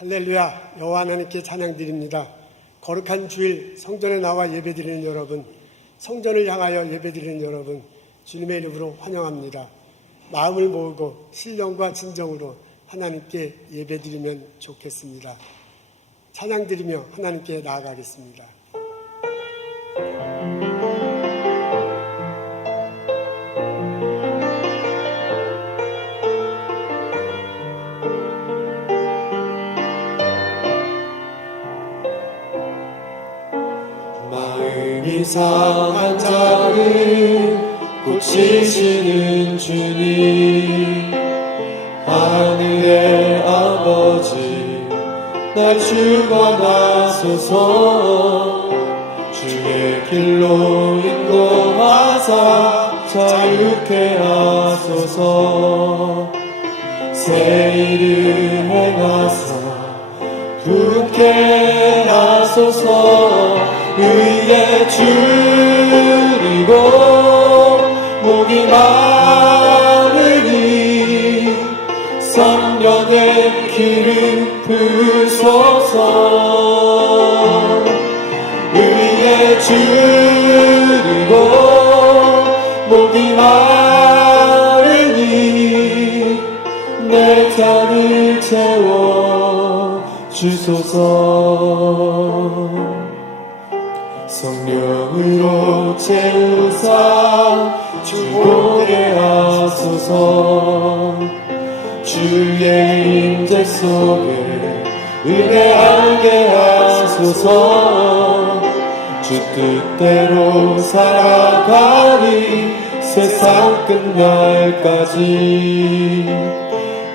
할렐루야, 여호와 하나님께 찬양드립니다. 거룩한 주일 성전에 나와 예배드리는 여러분, 성전을 향하여 예배드리는 여러분, 주님의 이름으로 환영합니다. 마음을 모으고 신령과 진정으로 하나님께 예배드리면 좋겠습니다. 찬양드리며 하나님께 나아가겠습니다. 마음이 상한 자를 고치시는 주님, 하늘의 아버지 날 주관하소서. 주의 길로 인도하사 자유케 하소서. 새 일을 행하사 부흥케 하소서. 의에 줄이고 목이 마르니 성령의 기름 부으소서. 의에 줄이고 목이 마르니 내 잔을 채워 주소서. 성령으로 채우사 주보게 하소서. 주의 임재 속에 은혜하게 하소서. 주 뜻대로 살아가리 세상 끝날까지.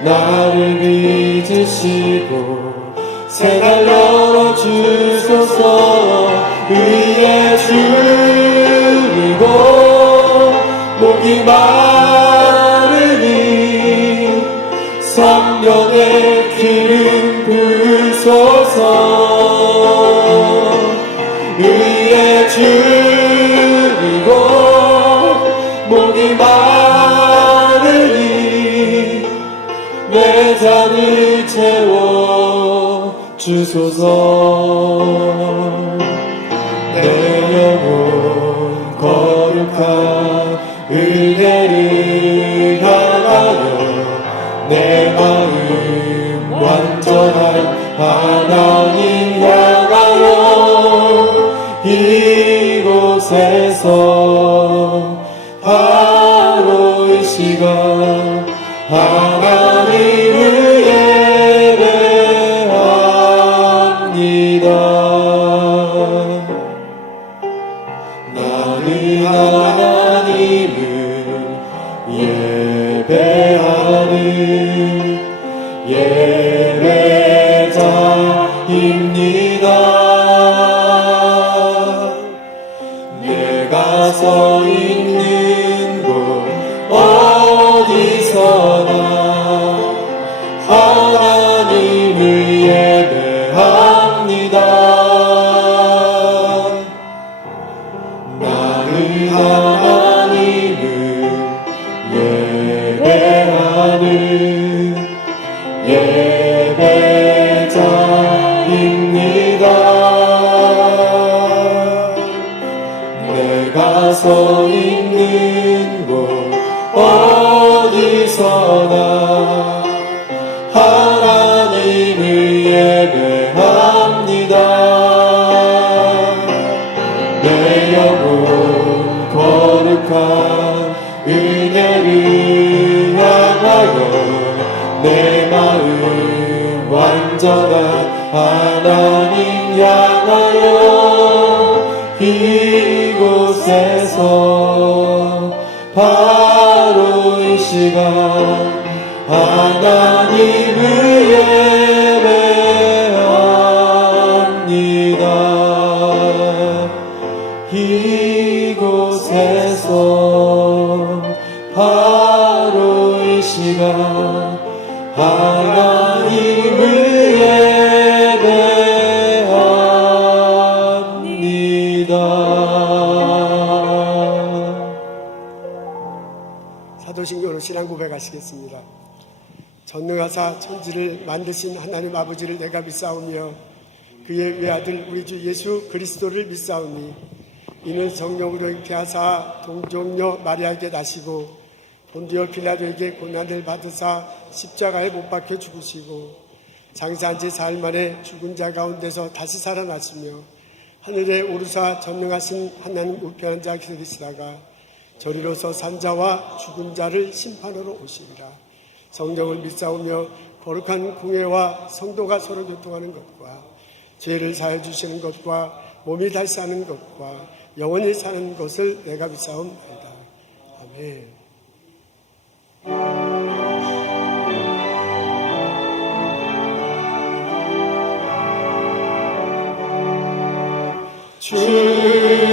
나를 빚으시고 새날 열어주소서. 의에 줄이고 목이 마르니 성령의 기름 부으소서. 의에 줄이고 목이 마르니 내 잔을 채워 주소서. 내 영혼 거룩한 은혜를 향하여 내 마음 완전한 하나님 향하여 이곳에서 바로 이 시간 하나님을 예배합니다. 나는 하나님을 예배하는 예배자입니다. 내가 서 있는 곳 어디서나 하나님을 예배합니다. 나는 하나님을 예배하는 예배자입니다. 내가 서 있는 곳 어디서나 하나님을 예배합니다. 내 영혼 거룩한 은혜를 향하여 내 마음 완전한 하나님 향하여 이곳에서 바로 이 시간 하나님을 예배합니다. 이곳에서 바로 이 시간 하나님을 예배합니다. 사도신경으로 신앙 고백하시겠습니다. 전능하사 천지를 만드신 하나님 아버지를 내가 믿사오며 그의 외아들 우리 주 예수 그리스도를 믿사오니 이는 성령으로 잉태하사 동정녀 마리아에게 나시고 본디오 빌라도에게 고난을 받으사 십자가에 못 박혀 죽으시고 장사한 지 사흘 만에 죽은 자 가운데서 다시 살아났으며 하늘에 오르사 전능하신 하나님 우편한 자 기다리시다가 저리로서 산자와 죽은 자를 심판으로 오시리라. 성령을 믿사오며 거룩한 공회와 성도가 서로 교통하는 것과 죄를 사해 주시는 것과 몸이 다시 사는 것과 영원히 사는 것을 내가 믿사옵나이다. 아멘.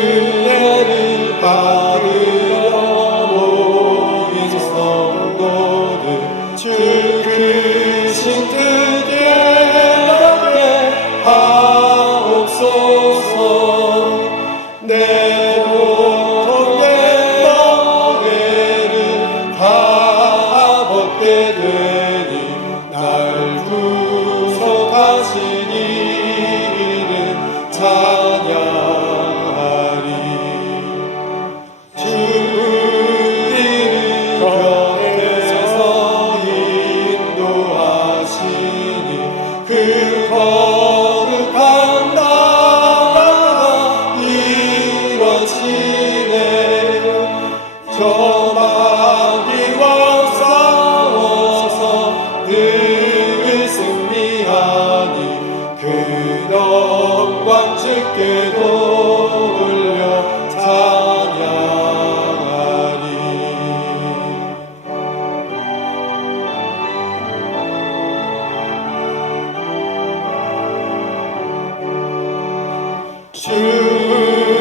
주례를 받으러 모인 성도들 주 크신 뜻에 따르게 하옵소서. 내 고통의 멍에를 다 벗게 되니 날 구속하신 이는 찬양하리. 주님 곁에서 인도하시니 그 거룩한 나라가 이뤄지네. 저 마귀와 싸워서 늘 승리하니 그 영광 주께 돌려 찬양하리.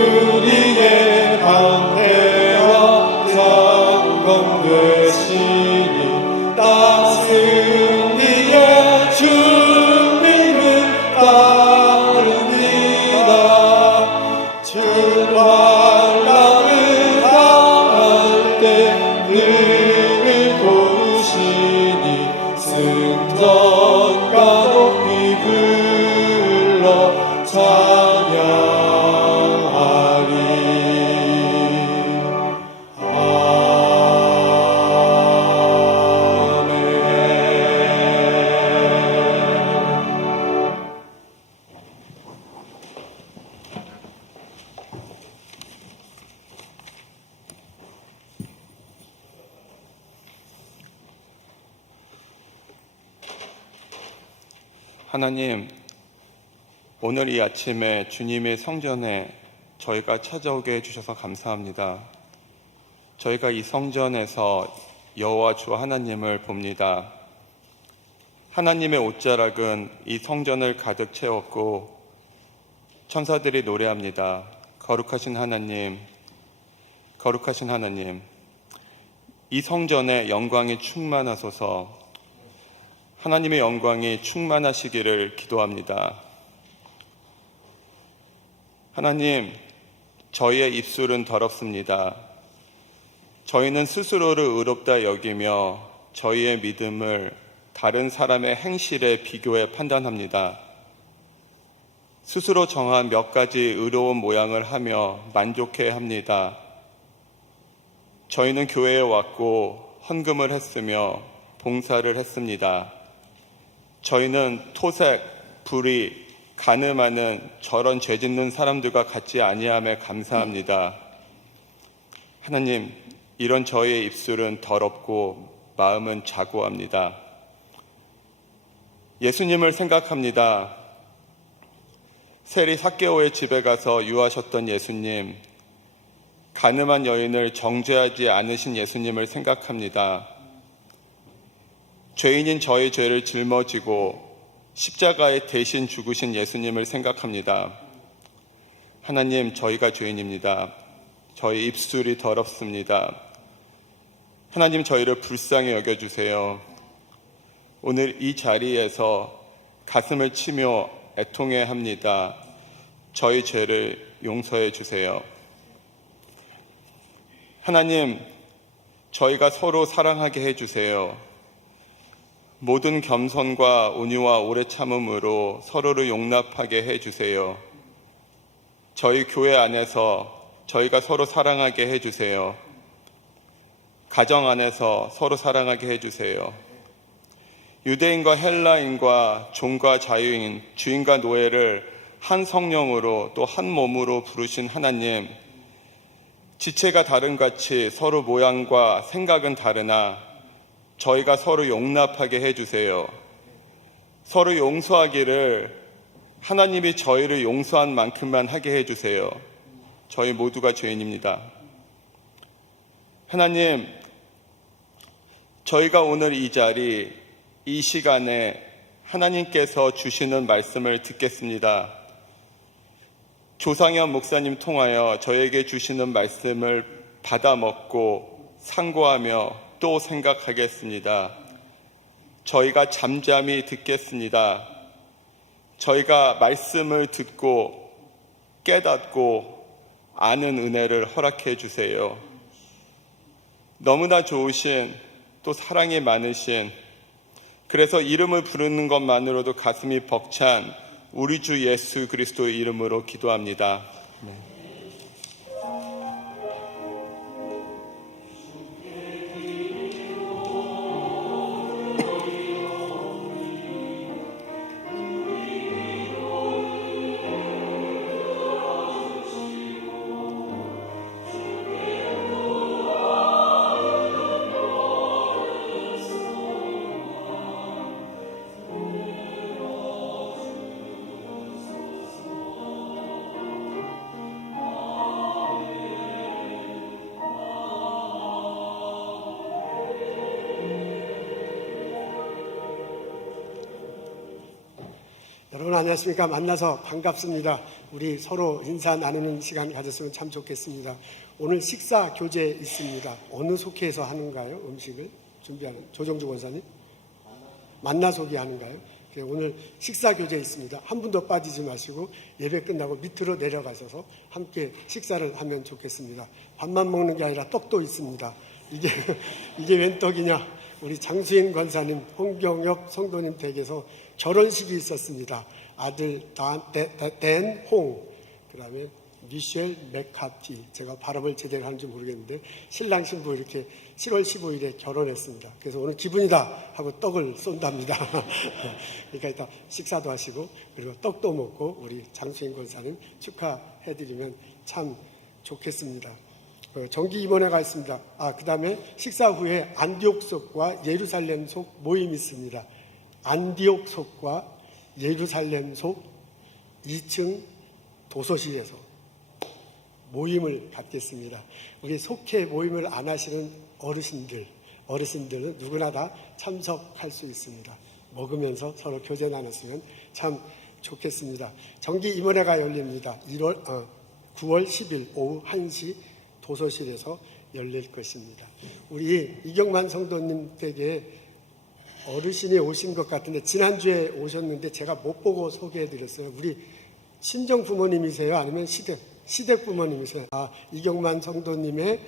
주님의 방패와 성검 되시니 따승리의 주님을 따릅니다. 주 환난을 당할 때 늘 도우시니 승전가 높이 불러 찬양하리. 아멘. 하나님, 오늘 이 아침에 주님의 성전에 저희가 찾아오게 해주셔서 감사합니다. 저희가 이 성전에서 여호와 주 하나님을 봅니다. 하나님의 옷자락은 이 성전을 가득 채웠고 천사들이 노래합니다. 거룩하신 하나님, 거룩하신 하나님. 이 성전에 영광이 충만하소서. 하나님의 영광이 충만하시기를 기도합니다. 하나님, 저희의 입술은 더럽습니다. 저희는 스스로를 의롭다 여기며 저희의 믿음을 다른 사람의 행실에 비교해 판단합니다. 스스로 정한 몇 가지 의로운 모양을 하며 만족해 합니다. 저희는 교회에 왔고 헌금을 했으며 봉사를 했습니다. 저희는 토색, 불의, 간음하는 저런 죄 짓는 사람들과 같지 아니함에 감사합니다. 하나님, 이런 저희의 입술은 더럽고 마음은 자고합니다. 예수님을 생각합니다. 세리 삭개오의 집에 가서 유하셨던 예수님, 간음한 여인을 정죄하지 않으신 예수님을 생각합니다. 죄인인 저의 죄를 짊어지고 십자가에 대신 죽으신 예수님을 생각합니다. 하나님, 저희가 죄인입니다. 저희 입술이 더럽습니다. 하나님, 저희를 불쌍히 여겨주세요. 오늘 이 자리에서 가슴을 치며 애통해 합니다. 저희 죄를 용서해 주세요. 하나님, 저희가 서로 사랑하게 해주세요. 모든 겸손과 온유와 오래 참음으로 서로를 용납하게 해주세요. 저희 교회 안에서 저희가 서로 사랑하게 해주세요. 가정 안에서 서로 사랑하게 해주세요. 유대인과 헬라인과 종과 자유인, 주인과 노예를 한 성령으로 또 한 몸으로 부르신 하나님, 지체가 다른 같이 서로 모양과 생각은 다르나 저희가 서로 용납하게 해주세요. 서로 용서하기를 하나님이 저희를 용서한 만큼만 하게 해주세요. 저희 모두가 죄인입니다. 하나님, 저희가 오늘 이 자리, 이 시간에 하나님께서 주시는 말씀을 듣겠습니다. 조상현 목사님 통하여 저에게 주시는 말씀을 받아먹고 상고하며 또 생각하겠습니다. 저희가 잠잠히 듣겠습니다. 저희가 말씀을 듣고 깨닫고 아는 은혜를 허락해 주세요. 너무나 좋으신, 또 사랑이 많으신, 그래서 이름을 부르는 것만으로도 가슴이 벅찬 우리 주 예수 그리스도의 이름으로 기도합니다. 여러분 안녕하십니까? 만나서 반갑습니다. 우리 서로 인사 나누는 시간 가졌으면 참 좋겠습니다. 오늘 식사 교제 있습니다. 어느 속회에서 하는가요? 음식을 준비하는 조정주 권사님? 만나속이 하는가요? 오늘 식사 교제 있습니다. 한 분도 빠지지 마시고 예배 끝나고 밑으로 내려가셔서 함께 식사를 하면 좋겠습니다. 밥만 먹는 게 아니라 떡도 있습니다. 이게 웬 떡이냐? 우리 장수인 권사님, 홍경엽 성도님 댁에서 결혼식이 있었습니다. 아들 댄 홍, 그 다음에 미셸 맥카티, 제가 발음을 제대로 하는지 모르겠는데 신랑 신부 이렇게 7월 15일에 결혼했습니다. 그래서 오늘 기분이다 하고 떡을 쏜답니다. 그러니까 일단 식사도 하시고 그리고 떡도 먹고 우리 장수인 권사님 축하해드리면 참 좋겠습니다. 정기 입원회가 있습니다. 그 다음에 식사 후에 안디옥 속과 예루살렘 속 모임이 있습니다. 안디옥 속과 예루살렘 속 2층 도서실에서 모임을 갖겠습니다. 우리 속회 모임을 안 하시는 어르신들은 누구나 다 참석할 수 있습니다. 먹으면서 서로 교제 나눴으면 참 좋겠습니다. 정기 입원회가 열립니다. 9월 10일 오후 1시 도서실에서 열릴 것입니다. 우리 이경만 성도님 댁에 어르신이 오신 것 같은데 지난주에 오셨는데 제가 못 보고 소개해드렸어요. 우리 친정 부모님이세요? 아니면 시댁 부모님이세요? 이경만 성도님의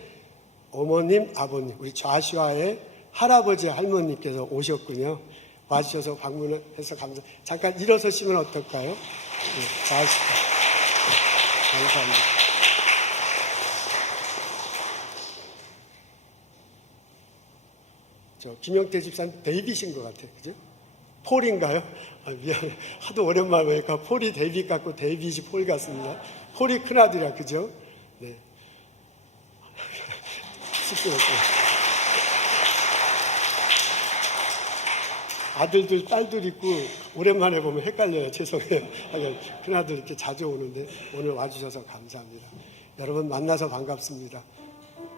어머님, 아버님, 우리 좌슈아의 할아버지, 할머니께서 오셨군요. 와주셔서 방문해서 잠깐 일어서시면 어떨까요? 네, 감사합니다. 김영태 집사님 데이빗인 것 같아요. 그죠? 폴인가요? 미안해. 하도 오랜만에 보니까 폴이 데이빗 같고 데이빗이 폴 같습니다. 폴이 큰아들이야. 그죠? 네. 쑥스럽고. 아들들, 딸들 있고 오랜만에 보면 헷갈려요. 죄송해요. 큰아들 이렇게 자주 오는데 오늘 와주셔서 감사합니다. 여러분 만나서 반갑습니다.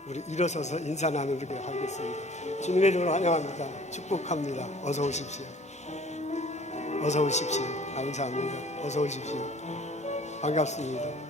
우리 일어서서 인사 나누도록 하겠습니다. 주님의 이름으로 환영합니다. 축복합니다. 어서 오십시오. 어서 오십시오. 감사합니다. 어서 오십시오. 반갑습니다.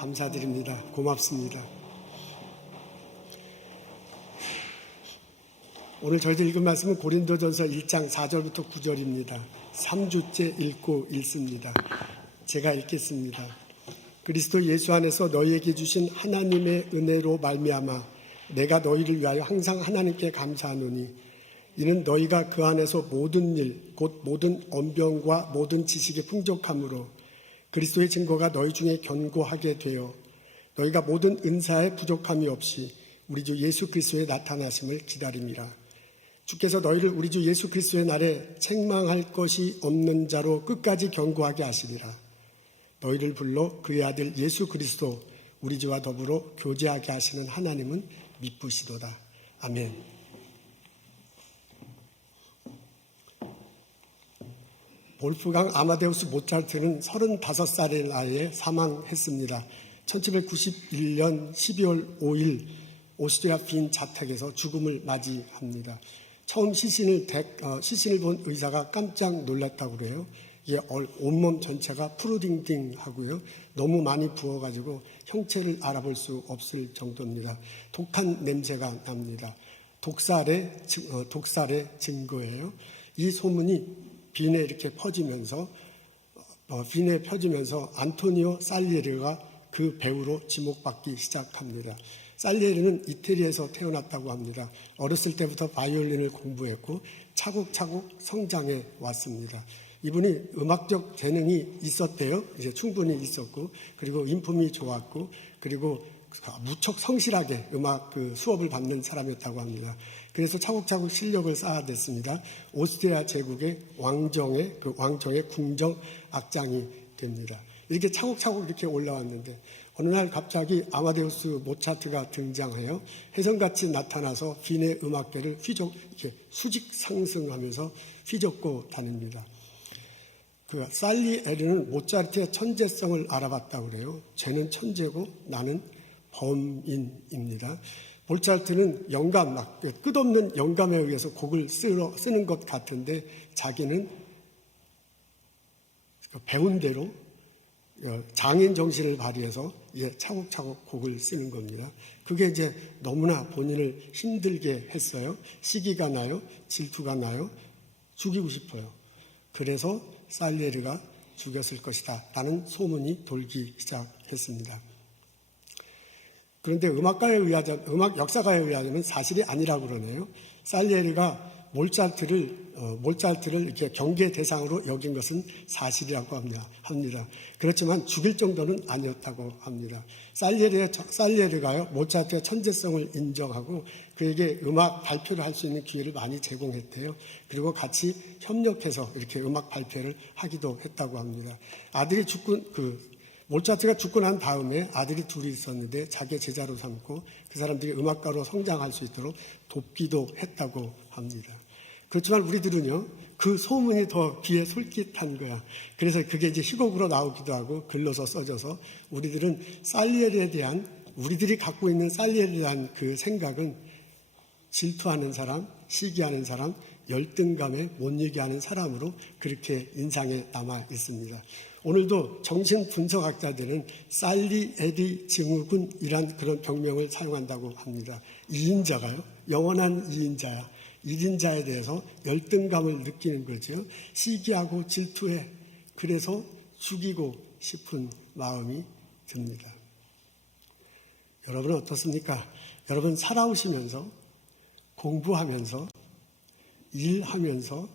감사드립니다. 고맙습니다. 오늘 저희들 읽은 말씀은 고린도전서 1장 4절부터 9절입니다. 3주째 읽고 읽습니다. 제가 읽겠습니다. 그리스도 예수 안에서 너희에게 주신 하나님의 은혜로 말미암아 내가 너희를 위하여 항상 하나님께 감사하노니 이는 너희가 그 안에서 모든 일 곧 모든 언변과 모든 지식의 풍족함으로 그리스도의 증거가 너희 중에 견고하게 되어 너희가 모든 은사에 부족함이 없이 우리 주 예수 그리스도의 나타나심을 기다림이라. 주께서 너희를 우리 주 예수 그리스도의 날에 책망할 것이 없는 자로 끝까지 견고하게 하시리라. 너희를 불러 그의 아들 예수 그리스도 우리 주와 더불어 교제하게 하시는 하나님은 미쁘시도다. 아멘. 볼프강 아마데우스 모차르트는 35살의 나이에 사망했습니다. 1791년 12월 5일 오스트리아 빈 자택에서 죽음을 맞이합니다. 처음 시신을 본 의사가 깜짝 놀랐다고 그래요. 이게 온몸 전체가 푸르딩딩하고요. 너무 많이 부어가지고 형체를 알아볼 수 없을 정도입니다. 독한 냄새가 납니다. 독살의 증거예요. 이 소문이 빈에 이렇게 퍼지면서 안토니오 살리에리가 그 배우로 지목받기 시작합니다. 살리에리는 이태리에서 태어났다고 합니다. 어렸을 때부터 바이올린을 공부했고 차곡차곡 성장해 왔습니다. 이분이 음악적 재능이 있었대요. 이제 충분히 있었고, 그리고 인품이 좋았고, 그리고 무척 성실하게 음악 수업을 받는 사람이었다고 합니다. 그래서 차곡차곡 실력을 쌓아냈습니다. 오스트리아 제국의 왕정의 궁정 악장이 됩니다. 이렇게 차곡차곡 이렇게 올라왔는데 어느 날 갑자기 아마데우스 모차르트가 등장하여 혜성같이 나타나서 빈의 음악계를 이렇게 수직 상승하면서 휘젓고 다닙니다. 살리에리는 모차르트의 천재성을 알아봤다고 그래요. 쟤는 천재고 나는 범인입니다. 모차르트는 끝없는 영감에 의해서 곡을 쓰는 것 같은데 자기는 배운 대로 장인 정신을 발휘해서 차곡차곡 곡을 쓰는 겁니다. 그게 이제 너무나 본인을 힘들게 했어요. 시기가 나요. 질투가 나요. 죽이고 싶어요. 그래서 살리에리가 죽였을 것이다 라는 소문이 돌기 시작했습니다. 그런데 음악 역사가에 의하자면 사실이 아니라고 그러네요. 살리에리가 몰차르트를 이렇게 경계 대상으로 여긴 것은 사실이라고 합니다. 그렇지만 죽일 정도는 아니었다고 합니다. 살리에리가요, 모차르트의 천재성을 인정하고 그에게 음악 발표를 할 수 있는 기회를 많이 제공했대요. 그리고 같이 협력해서 이렇게 음악 발표를 하기도 했다고 합니다. 모차르트가 죽고 난 다음에 아들이 둘이 있었는데 자기의 제자로 삼고 그 사람들이 음악가로 성장할 수 있도록 돕기도 했다고 합니다. 그렇지만 우리들은요, 그 소문이 더 귀에 솔깃한 거야. 그래서 그게 이제 희곡으로 나오기도 하고 글로서 써져서 우리들은 우리들이 갖고 있는 살리에리에 대한 그 생각은 질투하는 사람, 시기하는 사람, 열등감에 못 이기게 하는 사람으로 그렇게 인상에 남아 있습니다. 오늘도 정신분석학자들은 살리에리 증후군이란 그런 병명을 사용한다고 합니다. 2인자가요, 영원한 2인자야. 1인자에 대해서 열등감을 느끼는 거죠. 시기하고 질투해. 그래서 죽이고 싶은 마음이 듭니다. 여러분은 어떻습니까? 여러분 살아오시면서 공부하면서 일하면서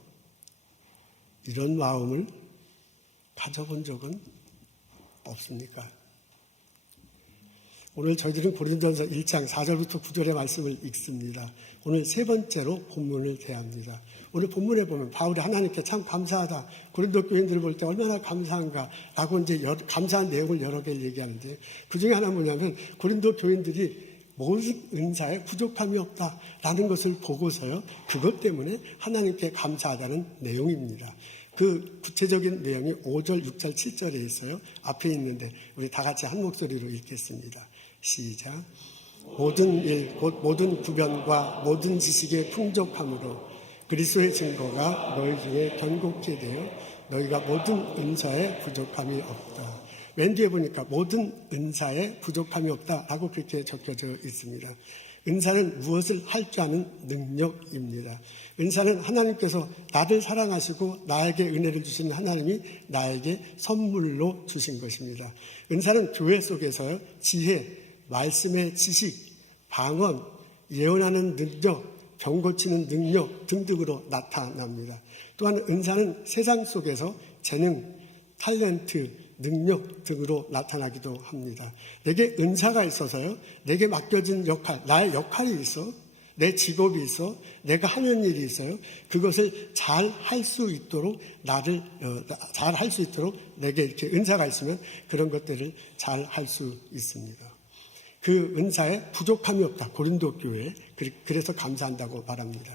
이런 마음을 가져본 적은 없습니까? 오늘 저희들은 고린도전서 1장 4절부터 9절의 말씀을 읽습니다. 오늘 세 번째로 본문을 대합니다. 오늘 본문에 보면 바울이 하나님께 참 감사하다. 고린도 교인들을 볼 때 얼마나 감사한가 라고 이제 감사한 내용을 여러 개를 얘기하는데 그 중에 하나 뭐냐면 고린도 교인들이 모든 은사에 부족함이 없다라는 것을 보고서요. 그것 때문에 하나님께 감사하다는 내용입니다. 그 구체적인 내용이 5절, 6절, 7절에 있어요. 앞에 있는데 우리 다 같이 한 목소리로 읽겠습니다. 시작. 모든 일, 곧 모든 구변과 모든 지식의 풍족함으로 그리스도의 증거가 너희 중에 견고케 되어 너희가 모든 은사에 부족함이 없다. 맨 뒤에 보니까 모든 은사에 부족함이 없다라고 그렇게 적혀져 있습니다. 은사는 무엇을 할 줄 아는 능력입니다. 은사는 하나님께서 나를 사랑하시고 나에게 은혜를 주신 하나님이 나에게 선물로 주신 것입니다. 은사는 교회 속에서 지혜, 말씀의 지식, 방언, 예언하는 능력, 병 고치는 능력 등등으로 나타납니다. 또한 은사는 세상 속에서 재능, 탤런트, 능력 등으로 나타나기도 합니다. 내게 은사가 있어서요, 내게 맡겨진 역할, 나의 역할이 있어, 내 직업이 있어, 내가 하는 일이 있어요. 그것을 잘 할 수 있도록 잘 할 수 있도록 내게 이렇게 은사가 있으면 그런 것들을 잘 할 수 있습니다. 그 은사에 부족함이 없다. 고린도 교회에. 그래서 감사한다고 말합니다.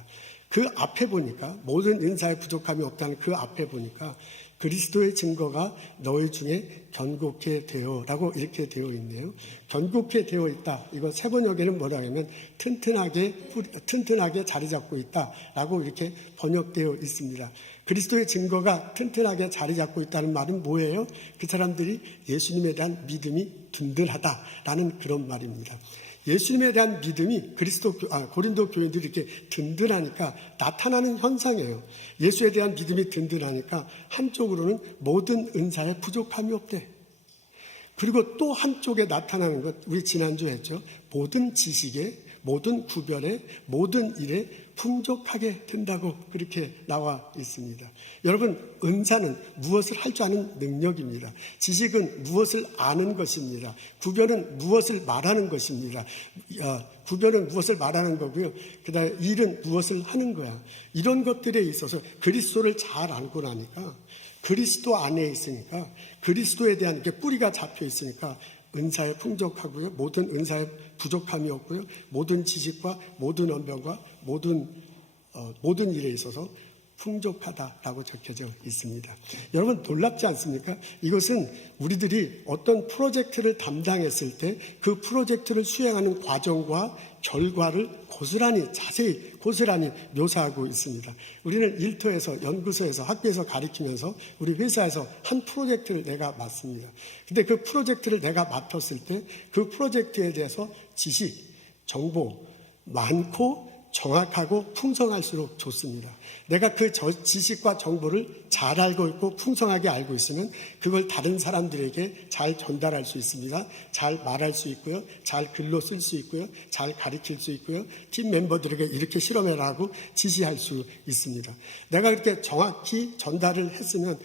그 앞에 보니까 모든 은사에 부족함이 없다는 그 앞에 보니까 그리스도의 증거가 너희 중에 견고케 되어라고 이렇게 되어 있네요. 견고케 되어 있다. 이거 세 번역에는 뭐라고 하면 튼튼하게 자리 잡고 있다라고 이렇게 번역되어 있습니다. 그리스도의 증거가 튼튼하게 자리 잡고 있다는 말은 뭐예요? 그 사람들이 예수님에 대한 믿음이 든든하다라는 그런 말입니다. 예수님에 대한 믿음이 고린도 교인들이 이렇게 든든하니까 나타나는 현상이에요. 예수에 대한 믿음이 든든하니까 한쪽으로는 모든 은사에 부족함이 없대. 그리고 또 한쪽에 나타나는 것, 우리 지난주에 했죠. 모든 지식에, 모든 구별에, 모든 일에 풍족하게 된다고 그렇게 나와 있습니다. 여러분, 은사는 무엇을 할 줄 아는 능력입니다. 지식은 무엇을 아는 것입니다. 구별은 무엇을 말하는 것입니다. 구별은 무엇을 말하는 거고요. 그 다음에 일은 무엇을 하는 거야. 이런 것들에 있어서 그리스도를 잘 알고 나니까, 그리스도 안에 있으니까, 그리스도에 대한 이렇게 뿌리가 잡혀 있으니까 은사에 풍족하고요. 모든 은사에 부족함이 없고요. 모든 지식과 모든 언변과 모든 일에 있어서 풍족하다라고 적혀져 있습니다. 여러분 놀랍지 않습니까? 이것은 우리들이 어떤 프로젝트를 담당했을 때 그 프로젝트를 수행하는 과정과 결과를 고스란히 묘사하고 있습니다. 우리는 일터에서, 연구소에서, 학교에서 가르치면서 우리 회사에서 한 프로젝트를 내가 맡습니다. 근데 그 프로젝트를 내가 맡았을 때 그 프로젝트에 대해서 지식, 정보 많고 정확하고 풍성할수록 좋습니다. 내가 그 지식과 정보를 잘 알고 있고 풍성하게 알고 있으면 그걸 다른 사람들에게 잘 전달할 수 있습니다. 잘 말할 수 있고요. 잘 글로 쓸 수 있고요. 잘 가르칠 수 있고요. 팀 멤버들에게 이렇게 실험해라 하고 지시할 수 있습니다. 내가 그렇게 정확히 전달을 했으면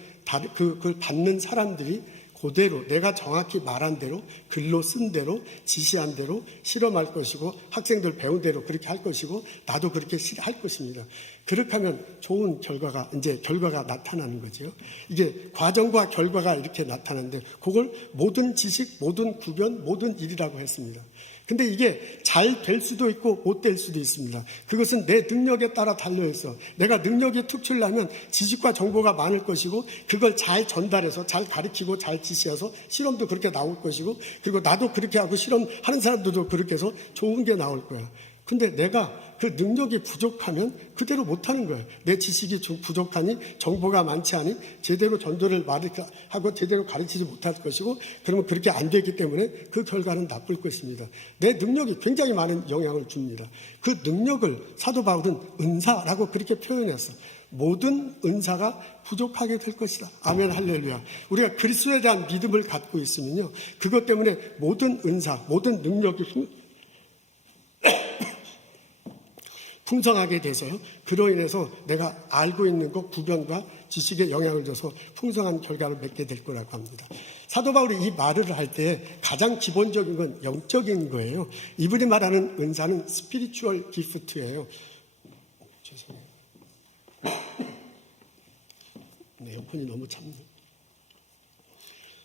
그걸 받는 사람들이 그대로 내가 정확히 말한 대로 글로 쓴 대로 지시한 대로 실험할 것이고 학생들 배운 대로 그렇게 할 것이고 나도 그렇게 할 것입니다. 그렇게 하면 좋은 결과가 나타나는 거죠. 이게 과정과 결과가 이렇게 나타나는데 그걸 모든 지식, 모든 구변, 모든 일이라고 했습니다. 근데 이게 잘 될 수도 있고 못 될 수도 있습니다. 그것은 내 능력에 따라 달려있어. 내가 능력이 특출나면 지식과 정보가 많을 것이고 그걸 잘 전달해서 잘 가르치고 잘 지시해서 실험도 그렇게 나올 것이고 그리고 나도 그렇게 하고 실험하는 사람들도 그렇게 해서 좋은 게 나올 거야. 근데 내가 그 능력이 부족하면 그대로 못하는 거예요. 내 지식이 부족하니 정보가 많지 않으니 제대로 전도를 하고 제대로 가르치지 못할 것이고 그러면 그렇게 안 되기 때문에 그 결과는 나쁠 것입니다. 내 능력이 굉장히 많은 영향을 줍니다. 그 능력을 사도 바울은 은사라고 그렇게 표현했어. 모든 은사가 부족하게 될 것이다. 아멘 할렐루야. 우리가 그리스도에 대한 믿음을 갖고 있으면요. 그것 때문에 모든 은사, 모든 능력이 풍성하게 돼서요. 그로 인해서 내가 알고 있는 것 구변과 지식에 영향을 줘서 풍성한 결과를 맺게 될 거라고 합니다. 사도 바울이 이 말을 할 때 가장 기본적인 건 영적인 거예요. 이분이 말하는 은사는 스피리추얼 기프트예요. 죄송해요. 네, 에어컨이 너무 참네.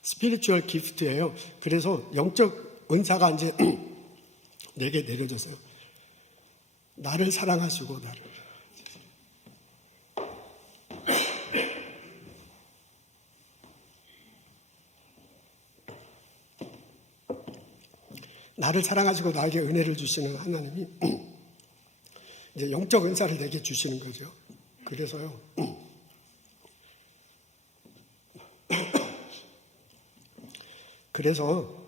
스피리추얼 기프트예요. 그래서 영적 은사가 이제 내게 내려져서 나를 사랑하시고 나를 사랑하시고 나에게 은혜를 주시는 하나님이 이제 영적 은사를 내게 주시는 거죠. 그래서요. 그래서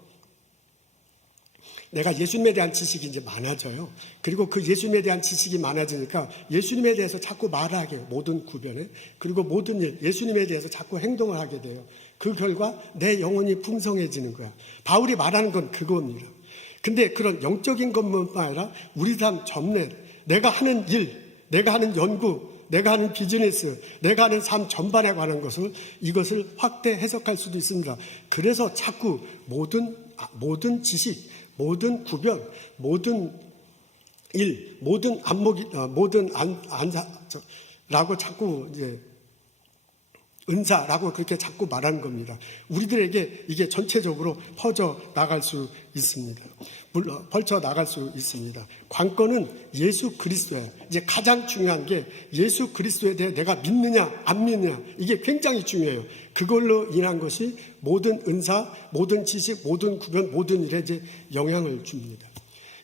내가 예수님에 대한 지식이 이제 많아져요. 그리고 그 예수님에 대한 지식이 많아지니까 예수님에 대해서 자꾸 말하게 해요. 모든 구변에. 그리고 모든 일, 예수님에 대해서 자꾸 행동을 하게 돼요. 그 결과 내 영혼이 풍성해지는 거야. 바울이 말하는 건 그겁니다. 근데 그런 영적인 것뿐만 아니라 우리 삶 전내, 내가 하는 일, 내가 하는 연구, 내가 하는 비즈니스, 내가 하는 삶 전반에 관한 이것을 확대 해석할 수도 있습니다. 그래서 자꾸 모든 지식, 모든 구변, 모든 일, 모든 라고 자꾸 이제 은사라고 그렇게 자꾸 말하는 겁니다. 우리들에게 이게 전체적으로 퍼져 나갈 수 있습니다. 물론 펼쳐 나갈 수 있습니다. 관건은 예수 그리스도예요. 이제 가장 중요한 게 예수 그리스도에 대해 내가 믿느냐 안 믿느냐, 이게 굉장히 중요해요. 그걸로 인한 것이 모든 은사, 모든 지식, 모든 구변, 모든 일에 이제 영향을 줍니다.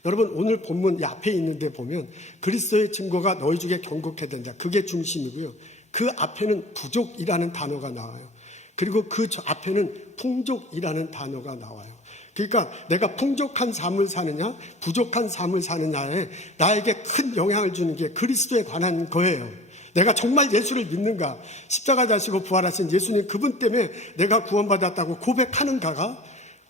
여러분, 오늘 본문 앞에 있는데 보면 그리스도의 증거가 너희 중에 경고케 된다. 그게 중심이고요. 그 앞에는 부족이라는 단어가 나와요. 그리고 그 앞에는 풍족이라는 단어가 나와요. 그러니까 내가 풍족한 삶을 사느냐 부족한 삶을 사느냐에 나에게 큰 영향을 주는 게 그리스도에 관한 거예요. 내가 정말 예수를 믿는가, 십자가 자시고 부활하신 예수님 그분 때문에 내가 구원받았다고 고백하는가가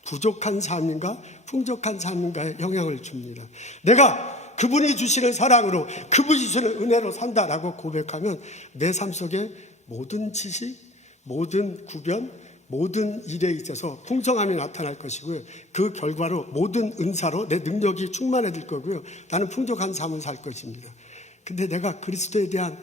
부족한 삶인가 풍족한 삶인가에 영향을 줍니다. 내가 그분이 주시는 사랑으로, 그분이 주시는 은혜로 산다라고 고백하면 내 삶 속에 모든 지식, 모든 구변, 모든 일에 있어서 풍성함이 나타날 것이고요. 그 결과로 모든 은사로 내 능력이 충만해질 거고요. 나는 풍족한 삶을 살 것입니다. 근데 내가 그리스도에 대한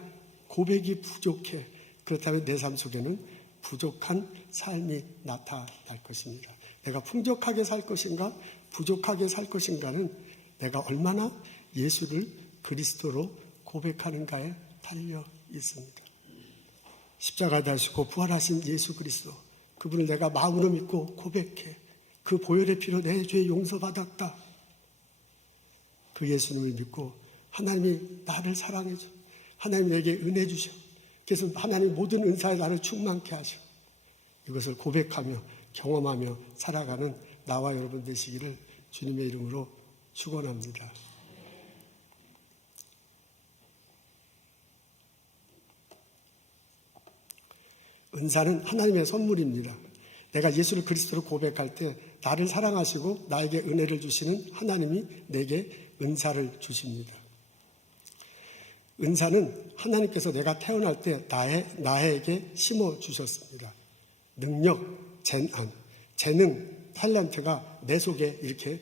고백이 부족해. 그렇다면 내 삶 속에는 부족한 삶이 나타날 것입니다. 내가 풍족하게 살 것인가 부족하게 살 것인가는 내가 얼마나 예수를 그리스도로 고백하는가에 달려 있습니다. 십자가 다시고 부활하신 예수 그리스도, 그분을 내가 마음으로 믿고 고백해 그 보혈의 피로 내 죄 용서받았다. 그 예수님을 믿고 하나님이 나를 사랑해 줘, 하나님이 내게 은혜 주셔, 그래서 하나님 모든 은사에 나를 충만케 하셔. 이것을 고백하며 경험하며 살아가는 나와 여러분 되시기를 주님의 이름으로 축원합니다. 은사는 하나님의 선물입니다. 내가 예수를 그리스도로 고백할 때 나를 사랑하시고 나에게 은혜를 주시는 하나님이 내게 은사를 주십니다. 은사는 하나님께서 내가 태어날 때 나에게 심어 주셨습니다. 능력, 재능, 탤런트가 내 속에 이렇게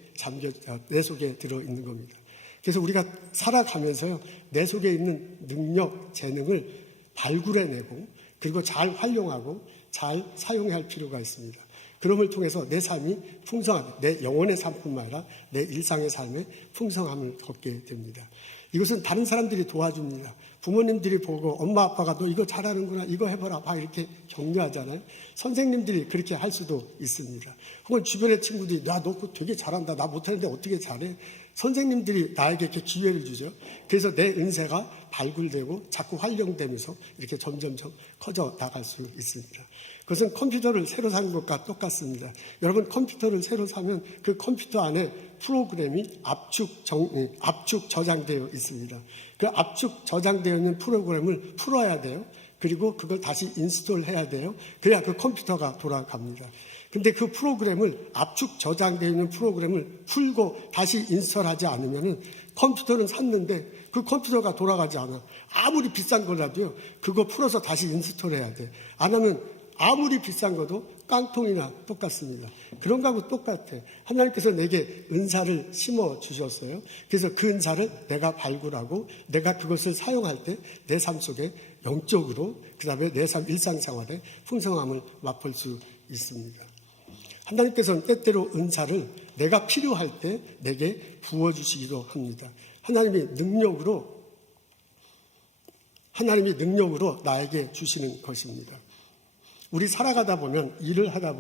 내 속에 들어 있는 겁니다. 그래서 우리가 살아가면서요, 내 속에 있는 능력, 재능을 발굴해내고 그리고 잘 활용하고 잘 사용해야 할 필요가 있습니다. 그럼을 통해서 내 삶이 풍성한, 내 영혼의 삶뿐만 아니라 내 일상의 삶에 풍성함을 걷게 됩니다. 이것은 다른 사람들이 도와줍니다. 부모님들이 보고 엄마 아빠가 너 이거 잘하는구나, 이거 해봐라, 막 이렇게 격려하잖아요. 선생님들이 그렇게 할 수도 있습니다. 혹은 주변의 친구들이 야, 너 그거 되게 잘한다, 나 못하는데 어떻게 잘해? 선생님들이 나에게 이렇게 기회를 주죠. 그래서 내 은사가 발굴되고 자꾸 활용되면서 이렇게 점점점 커져 나갈 수 있습니다. 그것은 컴퓨터를 새로 산 것과 똑같습니다. 여러분, 컴퓨터를 새로 사면 그 컴퓨터 안에 프로그램이 압축 저장되어 있습니다. 그 압축 저장되어 있는 프로그램을 풀어야 돼요. 그리고 그걸 다시 인스톨 해야 돼요. 그래야 그 컴퓨터가 돌아갑니다. 근데 그 프로그램을, 압축 저장되어 있는 프로그램을 풀고 다시 인스톨하지 않으면은 컴퓨터는 샀는데 그 컴퓨터가 돌아가지 않아. 아무리 비싼 거라도요, 그거 풀어서 다시 인스톨해야 돼. 안 하면 아무리 비싼 것도 깡통이나 똑같습니다. 그런 거하고 똑같아. 하나님께서 내게 은사를 심어 주셨어요. 그래서 그 은사를 내가 발굴하고 내가 그것을 사용할 때 내 삶 속에 영적으로, 그 다음에 내 삶 일상생활에 풍성함을 맛볼 수 있습니다. 하나님께서는 때때로 은사를 내가 필요할 때 내게 부어주시기도 합니다. 하나님이 능력으로 나에게 주시는 것입니다. 우리 살아가다 보면, 일을 하다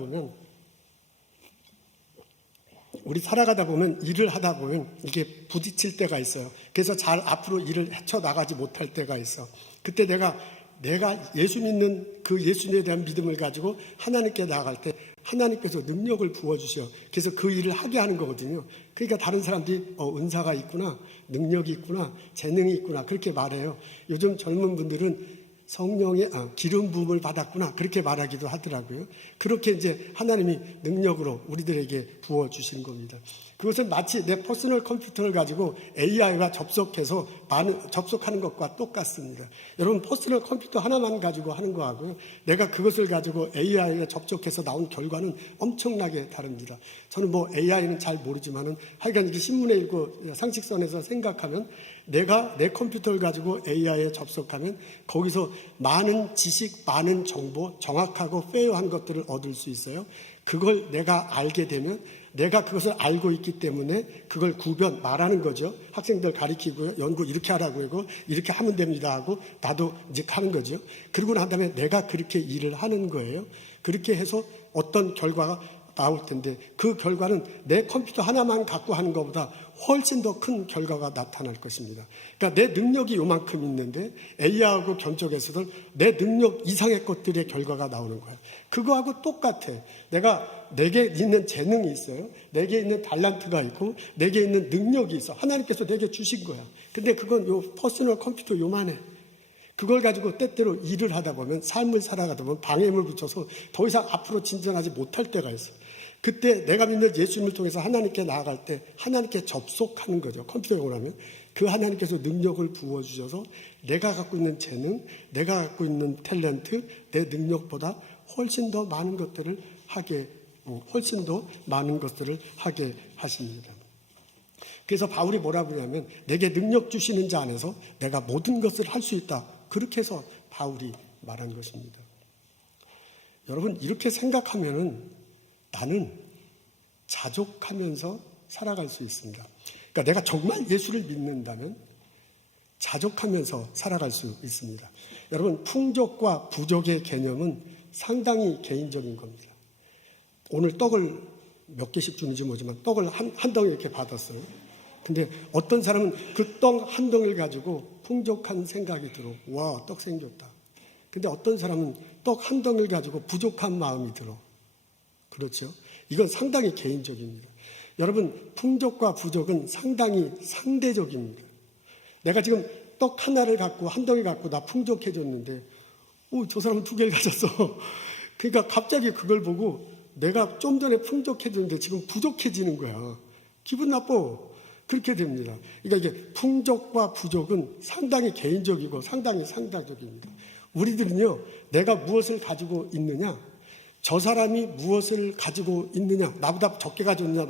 보면 이게 부딪힐 때가 있어요. 그래서 잘 앞으로 일을 헤쳐나가지 못할 때가 있어. 그때 내가 내가 예수 믿는 그 예수님에 대한 믿음을 가지고 하나님께 나아갈 때 하나님께서 능력을 부어주셔. 그래서 그 일을 하게 하는 거거든요. 그러니까 다른 사람들이 은사가 있구나, 능력이 있구나, 재능이 있구나 그렇게 말해요. 요즘 젊은 분들은 성령의 기름 부음을 받았구나 그렇게 말하기도 하더라고요. 그렇게 이제 하나님이 능력으로 우리들에게 부어주시는 겁니다. 그것은 마치 내 퍼스널 컴퓨터를 가지고 AI와 접속해서 접속하는 것과 똑같습니다. 여러분 퍼스널 컴퓨터 하나만 가지고 하는 거하고요, 내가 그것을 가지고 AI에 접속해서 나온 결과는 엄청나게 다릅니다. 저는 뭐 AI는 잘 모르지만은 하여간 이게 신문에 읽고 상식선에서 생각하면 내가 내 컴퓨터를 가지고 AI에 접속하면 거기서 많은 지식, 많은 정보, 정확하고 페어한 것들을 얻을 수 있어요. 그걸 내가 알게 되면 내가 그것을 알고 있기 때문에 그걸 말하는 거죠. 학생들 가리키고요. 연구 이렇게 하라고 하고 이렇게 하면 됩니다 하고 나도 이제 하는 거죠. 그러고 난 다음에 내가 그렇게 일을 하는 거예요. 그렇게 해서 어떤 결과가 나올 텐데 그 결과는 내 컴퓨터 하나만 갖고 하는 것보다 훨씬 더 큰 결과가 나타날 것입니다. 그러니까 내 능력이 요만큼 있는데 AI하고 견적에서도 내 능력 이상의 것들의 결과가 나오는 거예요. 그거하고 똑같아. 내게 있는 재능이 있어요. 내게 있는 달란트가 있고 내게 있는 능력이 있어. 하나님께서 내게 주신 거야. 근데 그건 요 퍼스널 컴퓨터 요만해. 그걸 가지고 때때로 일을 하다 보면 삶을 살아가다 보면 방해물 붙여서 더 이상 앞으로 진전하지 못할 때가 있어. 그때 내가 믿는 예수님을 통해서 하나님께 나아갈 때 하나님께 접속하는 거죠. 컴퓨터용으로 하면 그 하나님께서 능력을 부어주셔서 내가 갖고 있는 재능, 내가 갖고 있는 탤런트, 내 능력보다 훨씬 더 많은 것들을 하게 하십니다. 그래서 바울이 뭐라고 하냐면 내게 능력 주시는 자 안에서 내가 모든 것을 할 수 있다. 그렇게 해서 바울이 말한 것입니다. 여러분 이렇게 생각하면은 나는 자족하면서 살아갈 수 있습니다. 그러니까 내가 정말 예수를 믿는다면 자족하면서 살아갈 수 있습니다. 여러분 풍족과 부족의 개념은 상당히 개인적인 겁니다. 오늘 떡을 몇 개씩 주는지 모르지만 떡을 한 덩이 이렇게 받았어요. 근데 어떤 사람은 그 떡 한 덩이를 가지고 풍족한 생각이 들어. 와, 떡 생겼다. 근데 어떤 사람은 떡 한 덩이를 가지고 부족한 마음이 들어. 그렇죠? 이건 상당히 개인적입니다. 여러분, 풍족과 부족은 상당히 상대적입니다. 내가 지금 떡 하나를 갖고 한 덩이 갖고 나 풍족해졌는데 저 사람은 두 개를 가졌어. 그러니까 갑자기 그걸 보고 내가 좀 전에 풍족해졌는데 지금 부족해지는 거야. 기분 나빠. 그렇게 됩니다. 그러니까 이게 풍족과 부족은 상당히 개인적이고 상당히 상대적입니다. 우리들은요, 내가 무엇을 가지고 있느냐, 저 사람이 무엇을 가지고 있느냐, 나보다 적게 가졌느냐,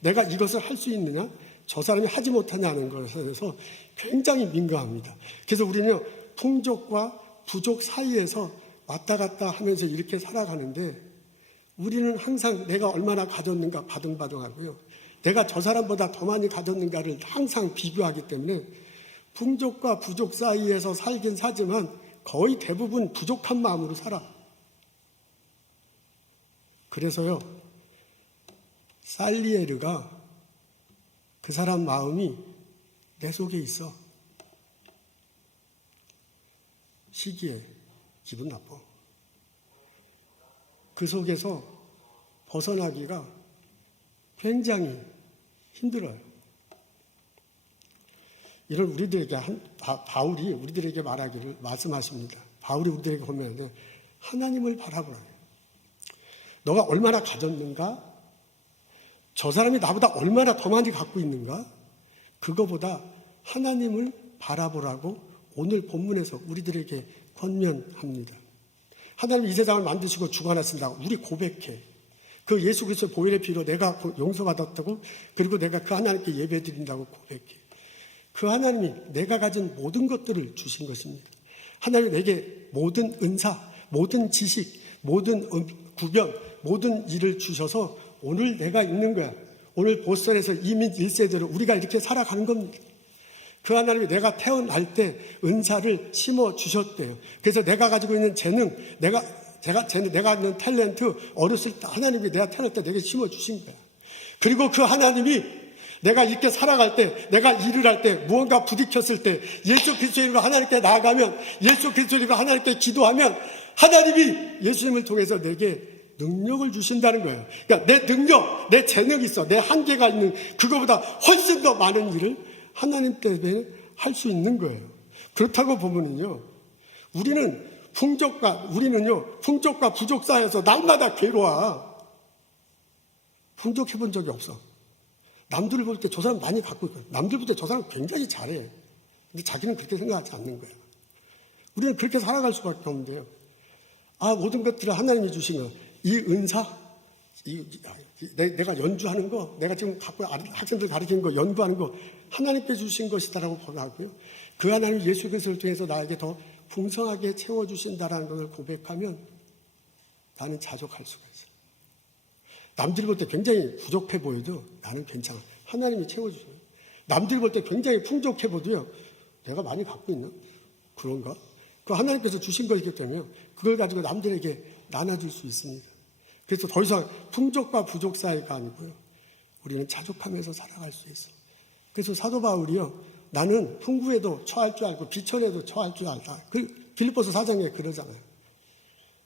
내가 이것을 할 수 있느냐, 저 사람이 하지 못하냐는 것에 대해서 굉장히 민감합니다. 그래서 우리는요, 풍족과 부족 사이에서 왔다 갔다 하면서 이렇게 살아가는데 우리는 항상 내가 얼마나 가졌는가 바등바등하고요. 내가 저 사람보다 더 많이 가졌는가를 항상 비교하기 때문에 풍족과 부족 사이에서 살긴 사지만 거의 대부분 부족한 마음으로 살아. 그래서요, 살리에르가 그 사람 마음이 내 속에 있어. 시기에 기분 나빠. 그 속에서 벗어나기가 굉장히 힘들어요. 이런 우리들에게 바울이 우리들에게 말씀하십니다. 바울이 우리들에게 보면 하나님을 바라보라. 너가 얼마나 가졌는가? 저 사람이 나보다 얼마나 더 많이 갖고 있는가? 그거보다 하나님을 바라보라고 오늘 본문에서 우리들에게 권면합니다. 하나님 이 세상을 만드시고 주관하신다고 우리 고백해. 그 예수 그리스도의 보혈의 피로 내가 용서받았다고, 그리고 내가 그 하나님께 예배드린다고 고백해. 그 하나님이 내가 가진 모든 것들을 주신 것입니다. 하나님이 내게 모든 은사, 모든 지식, 모든 구변, 모든 일을 주셔서 오늘 내가 있는 거야. 오늘 보스턴에서 이민 1세대로 우리가 이렇게 살아가는 겁니다. 그 하나님이 내가 태어날 때 은사를 심어 주셨대요. 그래서 내가 가지고 있는 재능, 내가 있는 탤런트, 어렸을 때 하나님이 내가 태어날 때 내게 심어 주신 거야. 그리고 그 하나님이 내가 이렇게 살아갈 때, 내가 일을 할 때, 무언가 부딪혔을 때 예수 그리스도의 이름으로 하나님께 나아가면, 예수 그리스도의 이름으로 하나님께 기도하면 하나님이 예수님을 통해서 내게 능력을 주신다는 거예요. 그러니까 내 능력, 내 재능이 있어, 내 한계가 있는 그거보다 훨씬 더 많은 일을 하나님 때문에 할 수 있는 거예요. 그렇다고 보면은요, 우리는요 풍족과 부족 사이에서 날마다 괴로워. 풍족해 본 적이 없어. 남들을 볼 때 저 사람 많이 갖고 있고, 남들 볼 때 저 사람 굉장히 잘해. 근데 자기는 그렇게 생각하지 않는 거예요. 우리는 그렇게 살아갈 수밖에 없는데요. 모든 것들을 하나님이 주신 거, 이 은사, 내가 연주하는 거, 내가 지금 갖고 학생들 가르치는 거, 연구하는 거, 하나님께 주신 것이다라고 고백하고요. 그 하나님 예수 그리스도를 통해서 나에게 더 풍성하게 채워주신다라는 것을 고백하면 나는 자족할 수가 있어요. 남들이 볼 때 굉장히 부족해 보여도 나는 괜찮아. 하나님이 채워주셔요. 남들이 볼 때 굉장히 풍족해 보도요, 내가 많이 갖고 있나? 그런가? 그 하나님께서 주신 것이기 때문에 그걸 가지고 남들에게 나눠줄 수 있습니다. 그래서 더 이상 풍족과 부족 사이가 아니고요, 우리는 자족하면서 살아갈 수 있어요. 그래서 사도 바울이요, 나는 풍부에도 처할 줄 알고 비천에도 처할 줄 알다. 빌립보서 4장에 그러잖아요.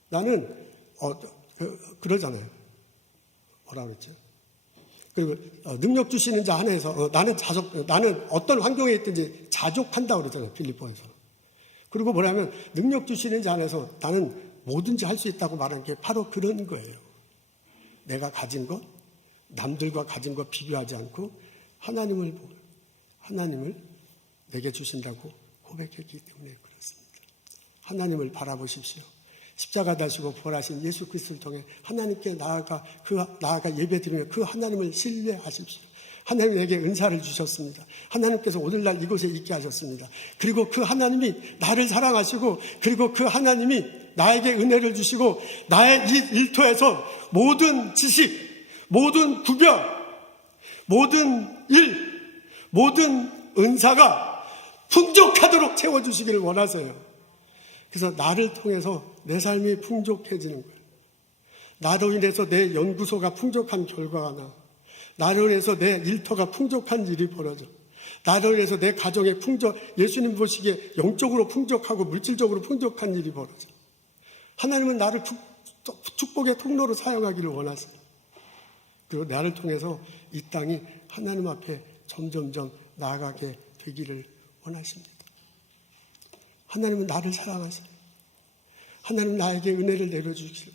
나는 그러잖아요. 뭐라 그랬지? 그리고 능력 주시는 자 안에서 나는 어떤 환경에 있든지 자족한다고 그랬잖아요. 빌립보에서. 그리고 뭐냐면 능력 주시는 자 안에서 나는 뭐든지 할 수 있다고 말하는 게 바로 그런 거예요. 내가 가진 것, 남들과 가진 것 비교하지 않고 하나님을 내게 주신다고 고백했기 때문에 그렇습니다. 하나님을 바라보십시오. 십자가 다시고 부활하신 예수 그리스도를 통해 하나님께 나아가 예배드리며 그 하나님을 신뢰하십시오. 하나님이 내게 은사를 주셨습니다. 하나님께서 오늘날 이곳에 있게 하셨습니다. 그리고 그 하나님이 나를 사랑하시고, 그리고 그 하나님이 나에게 은혜를 주시고, 나의 이 일터에서 모든 지식, 모든 구별, 모든 일, 모든 은사가 풍족하도록 채워주시기를 원하세요. 그래서 나를 통해서 내 삶이 풍족해지는 거예요. 나로 인해서 내 연구소가 풍족한 결과가 나. 나로 인해서 내 일터가 풍족한 일이 벌어져. 나로 인해서 내 가정에 예수님 보시기에 영적으로 풍족하고 물질적으로 풍족한 일이 벌어져. 하나님은 나를 축복의 통로로 사용하기를 원하세요. 그리고 나를 통해서 이 땅이 하나님 앞에 점점점 나아가게 되기를 원하십니다. 하나님은 나를 사랑하세요. 하나님은 나에게 은혜를 내려주시고,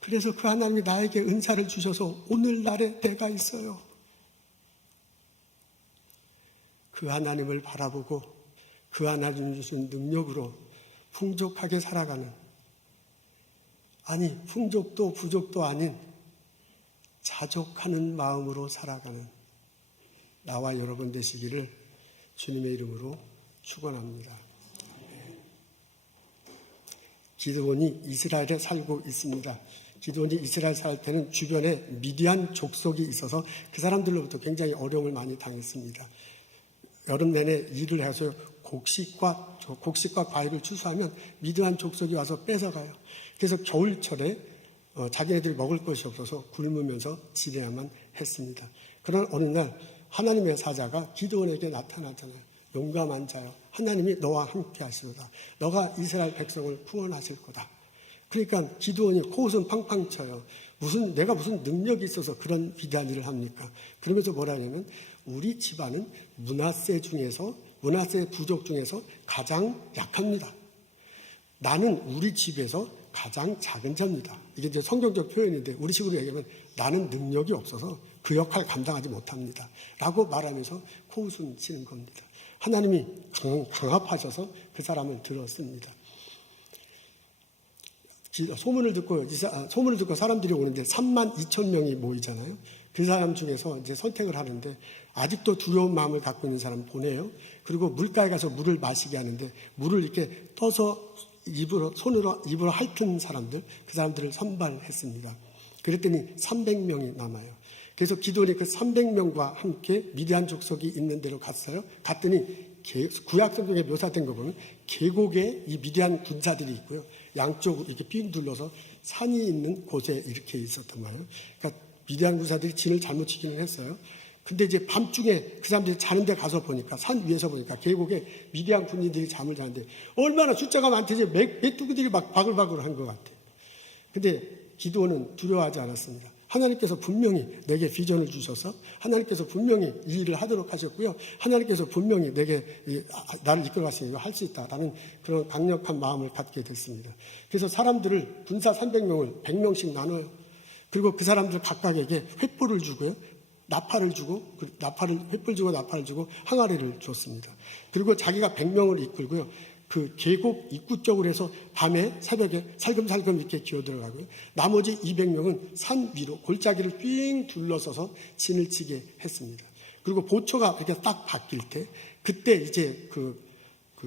그래서 그 하나님이 나에게 은사를 주셔서 오늘날에 내가 있어요. 그 하나님을 바라보고 그 하나님 주신 능력으로 풍족하게 살아가는, 풍족도 부족도 아닌 자족하는 마음으로 살아가는 나와 여러분 되시기를 주님의 이름으로 축원합니다. 기드온이 이스라엘에 살고 있습니다. 기드온이 이스라엘 살 때는 주변에 미디안 족속이 있어서 그 사람들로부터 굉장히 어려움을 많이 당했습니다. 여름 내내 일을 해서 곡식과 과일을 추수하면 미디안 족속이 와서 뺏어가요. 그래서 겨울철에 자기네들이 먹을 것이 없어서 굶으면서 지내야만 했습니다. 그런 어느 날 하나님의 사자가 기드온에게 나타나잖아요. 용감한 자여, 하나님이 너와 함께 하시도다. 너가 이스라엘 백성을 구원하실 거다. 그러니까 기드온이 코웃음 팡팡 쳐요. 내가 무슨 능력이 있어서 그런 위대한 일을 합니까? 그러면서 뭐라 하냐면, 우리 집안은 므낫세 부족 중에서 가장 약합니다. 나는 우리 집에서 가장 작은 자입니다. 이게 이제 성경적 표현인데, 우리 식으로 얘기하면 나는 능력이 없어서 그 역할 감당하지 못합니다. 라고 말하면서 코웃음 치는 겁니다. 하나님이 강압하셔서 그 사람을 들었습니다. 소문을 듣고 사람들이 오는데 32,000명이 모이잖아요. 그 사람 중에서 이제 선택을 하는데, 아직도 두려운 마음을 갖고 있는 사람 보내요. 그리고 물가에 가서 물을 마시게 하는데, 물을 이렇게 떠서 입으로 핥은 사람들, 그 사람들을 선발했습니다. 그랬더니 300명이 남아요. 그래서 기드온이 그 300명과 함께 미디안 족속이 있는 데로 갔어요. 갔더니 구약 성경에 묘사된 거 보면 계곡에 이 미디안 군사들이 있고요. 양쪽으로 이렇게 삥 둘러서 산이 있는 곳에 이렇게 있었단 말이에요. 그러니까 미디안 군사들이 진을 잘못 치기는 했어요. 근데 이제 밤중에 그 사람들이 자는데 가서 보니까, 산 위에서 보니까 계곡에 미디안 군인들이 잠을 자는데 얼마나 숫자가 많든지 메뚜기들이 막 바글바글 한 것 같아요. 근데 기드온은 두려워하지 않았습니다. 하나님께서 분명히 내게 비전을 주셔서 하나님께서 분명히 이 일을 하도록 하셨고요. 하나님께서 분명히 내게 나를 이끌어갔으니 이거 할 수 있다라는 그런 강력한 마음을 갖게 됐습니다. 그래서 사람들을 군사 300명을 100명씩 나눠요. 그리고 그 사람들 각각에게 횃불을 주고요. 나팔을 주고, 횃불 주고 나팔을 주고 항아리를 줬습니다. 그리고 자기가 100명을 이끌고요. 그 계곡 입구 쪽으로 해서 밤에 새벽에 살금살금 이렇게 기어 들어가고요. 나머지 200명은 산 위로 골짜기를 삥 둘러서서 진을 치게 했습니다. 그리고 보초가 이렇게 딱 바뀔 때, 그때 이제 그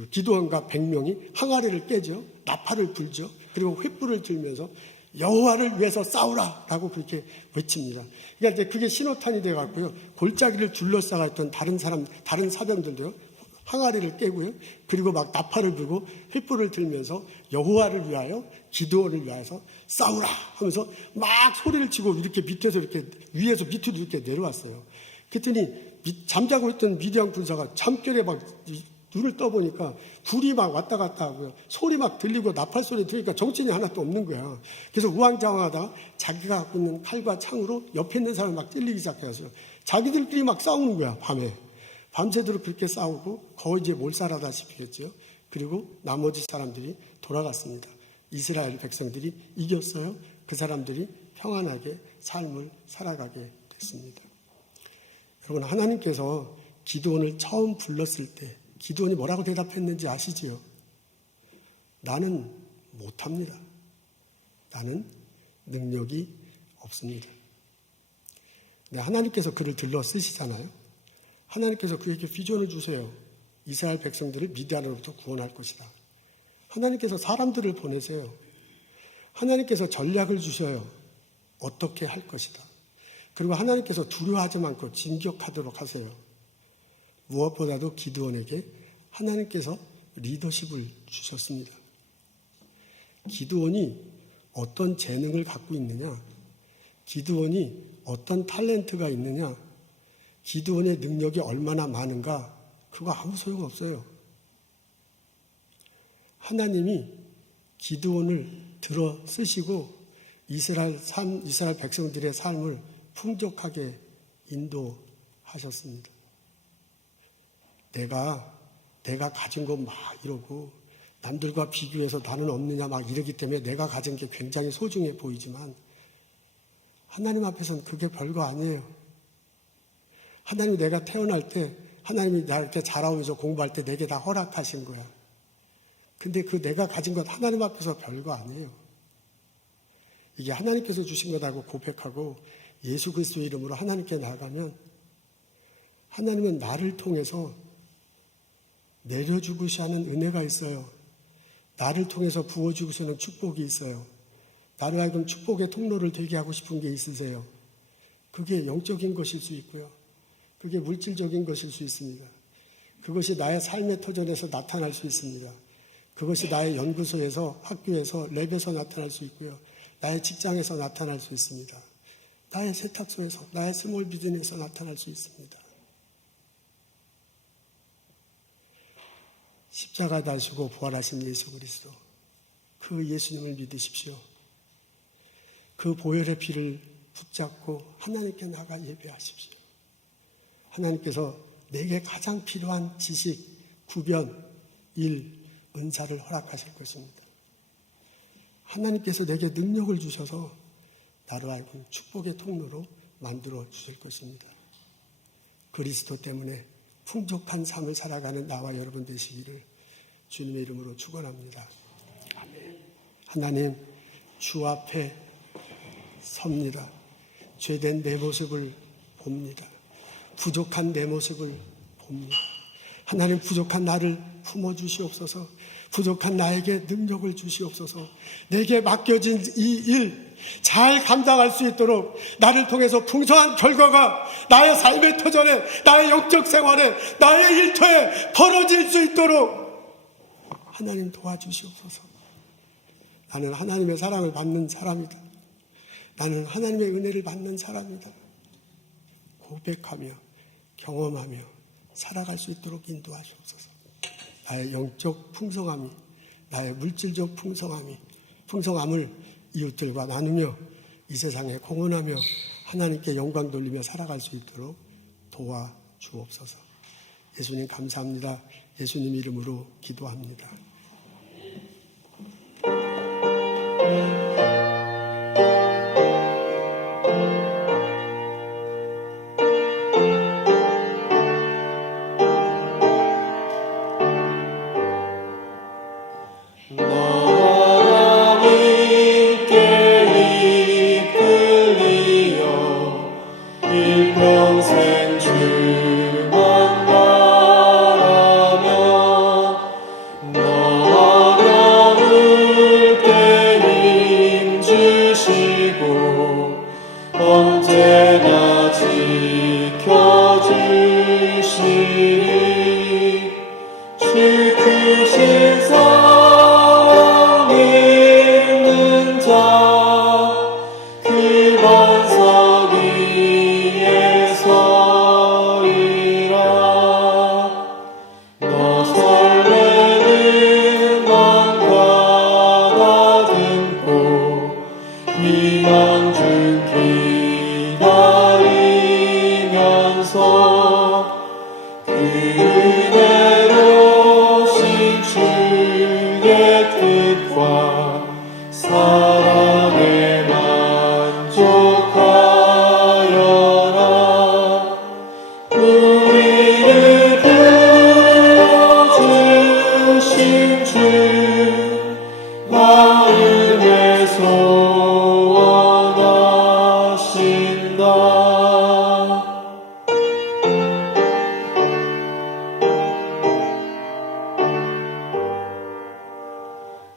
기드온과 100명이 항아리를 깨죠. 나팔을 불죠. 그리고 횃불을 들면서 여호와를 위해서 싸우라라고 그렇게 외칩니다. 그러니까 이제 그게 신호탄이 돼 갖고요. 골짜기를 둘러싸고 있던 다른 사병들도요. 항아리를 깨고요. 그리고 막 나팔을 불고 횃불을 들면서 여호와를 위하여, 기드온을 위하여서 싸우라 하면서 막 소리를 치고 이렇게 밑에서 이렇게 위에서 밑으로 이렇게 내려왔어요. 그랬더니 잠자고 있던 미디안 군사가 잠결에 막 눈을 떠보니까 불이 막 왔다 갔다 하고요. 소리 막 들리고 나팔 소리 들으니까 정신이 하나도 없는 거야. 그래서 우왕좌왕하다가 자기가 갖고 있는 칼과 창으로 옆에 있는 사람을 막 찔리기 시작해서 자기들끼리 막 싸우는 거야, 밤에. 밤새도록 그렇게 싸우고 거의 이제 몰살하다시피 했죠. 그리고 나머지 사람들이 돌아갔습니다. 이스라엘 백성들이 이겼어요. 그 사람들이 평안하게 삶을 살아가게 됐습니다. 여러분, 하나님께서 기드온을 처음 불렀을 때 기드온이 뭐라고 대답했는지 아시지요? 나는 못합니다. 나는 능력이 없습니다. 네, 하나님께서 그를 들러 쓰시잖아요. 하나님께서 그에게 비전을 주세요. 이스라엘 백성들을 미디안으로부터 구원할 것이다. 하나님께서 사람들을 보내세요. 하나님께서 전략을 주셔요. 어떻게 할 것이다. 그리고 하나님께서 두려워하지 않고 진격하도록 하세요. 무엇보다도 기드온에게 하나님께서 리더십을 주셨습니다. 기드온이 어떤 재능을 갖고 있느냐, 기드온이 어떤 탤런트가 있느냐, 기드온의 능력이 얼마나 많은가, 그거 아무 소용없어요. 하나님이 기드온을 들어 쓰시고 이스라엘 백성들의 삶을 풍족하게 인도하셨습니다. 내가 가진 거 막 이러고 남들과 비교해서 나는 없느냐 막 이러기 때문에 내가 가진 게 굉장히 소중해 보이지만 하나님 앞에서는 그게 별거 아니에요. 하나님이 내가 태어날 때 하나님이 나 이렇게 자라오면서 공부할 때 내게 다 허락하신 거야. 근데 그 내가 가진 것 하나님 앞에서 별거 아니에요. 이게 하나님께서 주신 거다고 고백하고 예수 그리스도의 이름으로 하나님께 나아가면 하나님은 나를 통해서 내려주고자 하는 은혜가 있어요. 나를 통해서 부어주고자 하는 축복이 있어요. 나를 하여금 축복의 통로를 되게 하고 싶은 게 있으세요. 그게 영적인 것일 수 있고요. 그게 물질적인 것일 수 있습니다. 그것이 나의 삶의 터전에서 나타날 수 있습니다. 그것이 나의 연구소에서, 학교에서, 랩에서 나타날 수 있고요. 나의 직장에서 나타날 수 있습니다. 나의 세탁소에서, 나의 스몰 비즈니스에서 나타날 수 있습니다. 십자가 다시고 부활하신 예수 그리스도, 그 예수님을 믿으십시오. 그 보혈의 피를 붙잡고 하나님께 나가 예배하십시오. 하나님께서 내게 가장 필요한 지식, 구변, 일, 은사를 허락하실 것입니다. 하나님께서 내게 능력을 주셔서 나를 하여금 축복의 통로로 만들어 주실 것입니다. 그리스도 때문에 풍족한 삶을 살아가는 나와 여러분 되시기를 주님의 이름으로 축원합니다. 하나님, 주 앞에 섭니다. 죄된 내 모습을 봅니다. 부족한 내 모습을 봅니다. 하나님, 부족한 나를 품어주시옵소서. 부족한 나에게 능력을 주시옵소서. 내게 맡겨진 이 일 잘 감당할 수 있도록 나를 통해서 풍성한 결과가 나의 삶의 터전에, 나의 영적 생활에, 나의 일터에 벌어질 수 있도록 하나님 도와주시옵소서. 나는 하나님의 사랑을 받는 사람이다. 나는 하나님의 은혜를 받는 사람이다. 고백하며 경험하며 살아갈 수 있도록 인도하시옵소서. 나의 영적 풍성함이, 나의 물질적 풍성함을 이웃들과 나누며 이 세상에 공헌하며 하나님께 영광 돌리며 살아갈 수 있도록 도와주옵소서. 예수님 감사합니다. 예수님 이름으로 기도합니다. 일평생 주만 바라며 너 어려울 때 힘 주시고 언제나 지켜주시리. 주 크신 성 있는 자 그 반석 위에 서리라. 너 설레는 맘과 다듬고 희망 중 기다리면서 그 은혜로우신 주의 뜻과 사랑에 만족하여라. 우리를 불러주신 주 마음에 소원하신다.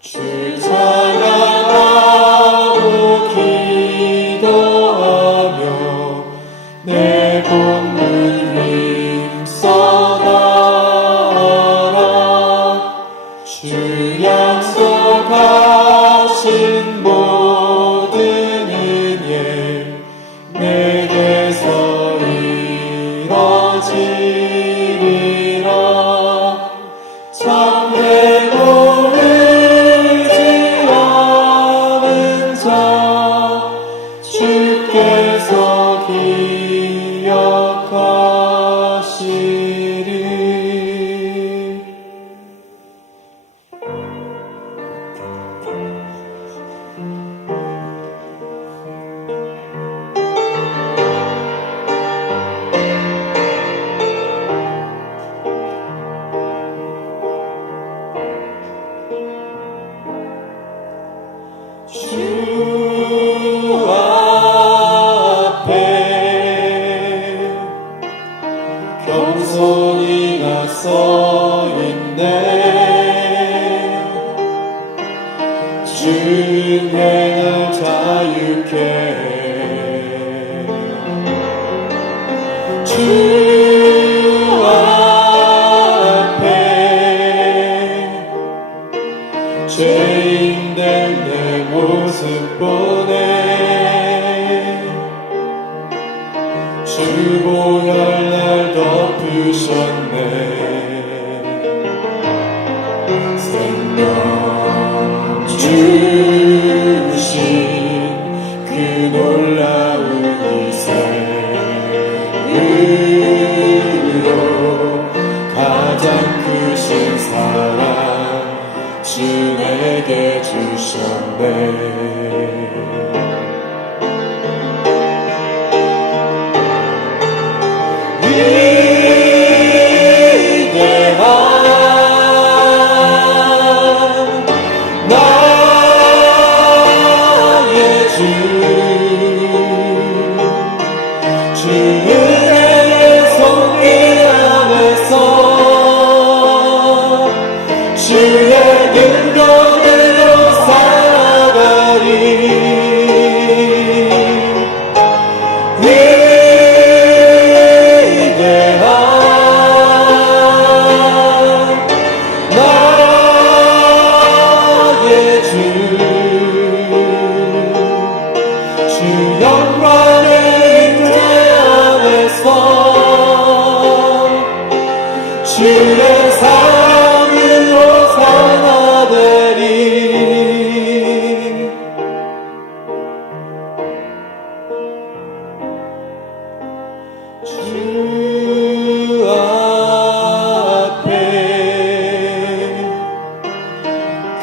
주 찬양하고 기도하며 내 본문 힘써 나아라. 주 약속하신 모든 은혜 내게서 이뤄지리라. 참되고 의지하는 자 주께서 기억하시리. 주 앞에 겸손히 나서 있네. 주의 날 자유케 해. 주 앞에 죄인 된 내 모습 보내. 주 보혈 날 덮으셨네. 생명 주신 그 놀라운 희생으로 가장 크신 사랑 주 내게 주셨네. 위대한 나의 주, 주 은혜의 손길 안에서 주의 능력으로 살아가리. 위대한 나의 주, 주 영광의 임재 안에서 주의 사랑으로 살아내리. 주 앞에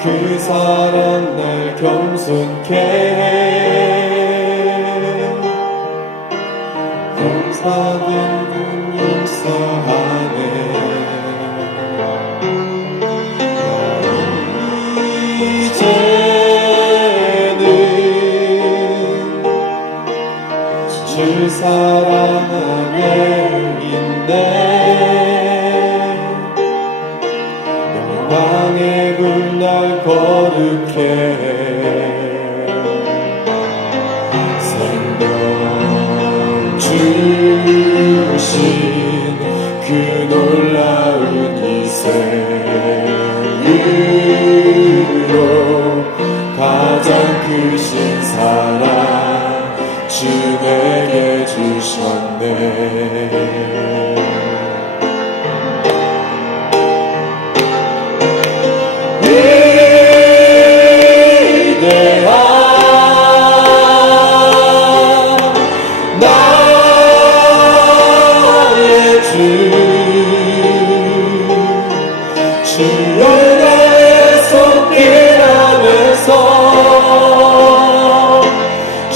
그 사랑 날 겸손케 해. 감사된 용서하네. 이제는 주 사랑 안에인데 영광의 불날 거룩해. 생명 주신 그 놀라운 희생으로 가장 크신 사랑 주 내게 주셨네.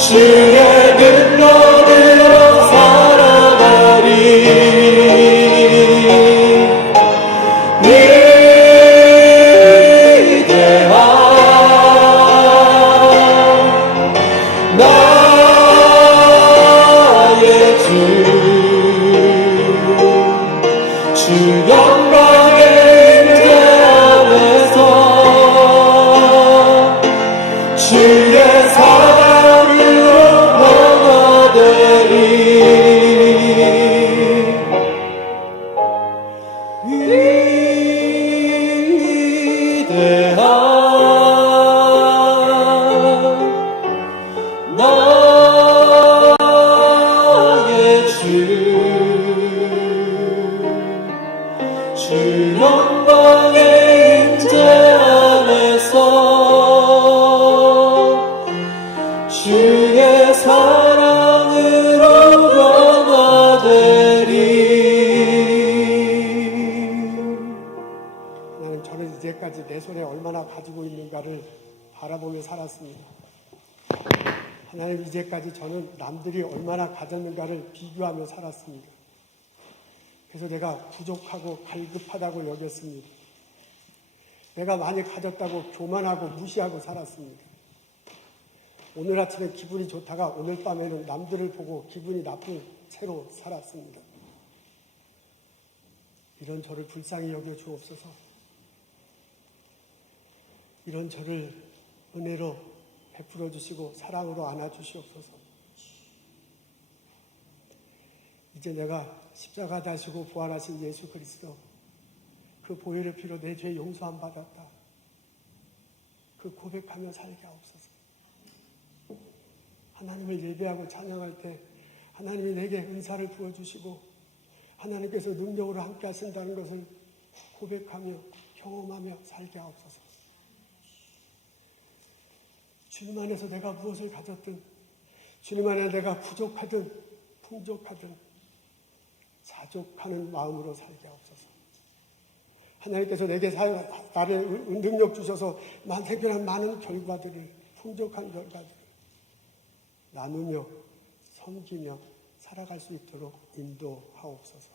주의 능력으로 살아가리. 위대한 나의 주 영광의 임재 안에서 주의 사랑으로 변화되리. 위대한 나의 주 영광의 임재 안에서 주의 사랑으로 변화되리. 나는 저는 이제까지 내 손에 얼마나 가지고 있는가를 바라보며 살았습니다. 하나님, 이제까지 저는 남들이 얼마나 가졌는가를 비교하며 살았습니다. 그래서 내가 부족하고 갈급하다고 여겼습니다. 내가 많이 가졌다고 교만하고 무시하고 살았습니다. 오늘 아침에 기분이 좋다가 오늘 밤에는 남들을 보고 기분이 나쁜 채로 살았습니다. 이런 저를 불쌍히 여겨 주옵소서. 이런 저를 은혜로 베풀어 주시고 사랑으로 안아 주시옵소서. 이제 내가 십자가 다시고 부활하신 예수 그리스도, 그 보혈의 피로 내 죄 용서함 받았다, 그 고백하며 살게 하옵소서. 하나님을 예배하고 찬양할 때 하나님이 내게 은사를 부어주시고 하나님께서 능력으로 함께 하신다는 것을 고백하며 경험하며 살게 하옵소서. 주님 안에서 내가 무엇을 가졌든, 주님 안에 내가 부족하든 풍족하든 자족하는 마음으로 살게 하옵소서. 하나님께서 내게 나를 능력 주셔서 생겨난 많은 결과들을, 풍족한 결과들을 나누며 섬기며 살아갈 수 있도록 인도하옵소서.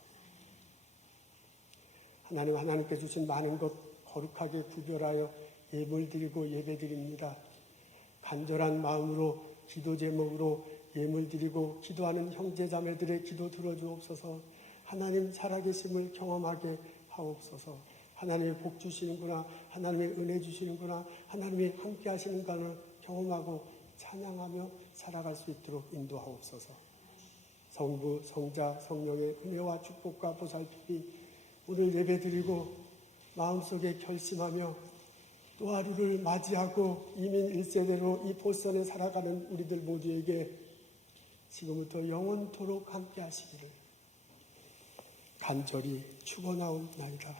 하나님께 주신 많은 것 거룩하게 구별하여 예물 드리고 예배 드립니다. 간절한 마음으로 기도 제목으로 예물 드리고 기도하는 형제 자매들의 기도 들어주옵소서. 하나님 살아계심을 경험하게 하옵소서. 하나님이 복 주시는구나, 하나님의 은혜 주시는구나, 하나님이 함께 하시는가를 경험하고 찬양하며 살아갈 수 있도록 인도하옵소서. 성부, 성자, 성령의 은혜와 축복과 보살핌이 오늘 예배드리고 마음속에 결심하며 또 하루를 맞이하고 이민 1세대로 이 보선에 살아가는 우리들 모두에게 지금부터 영원토록 함께 하시기를 간절히 축원하옵나이다.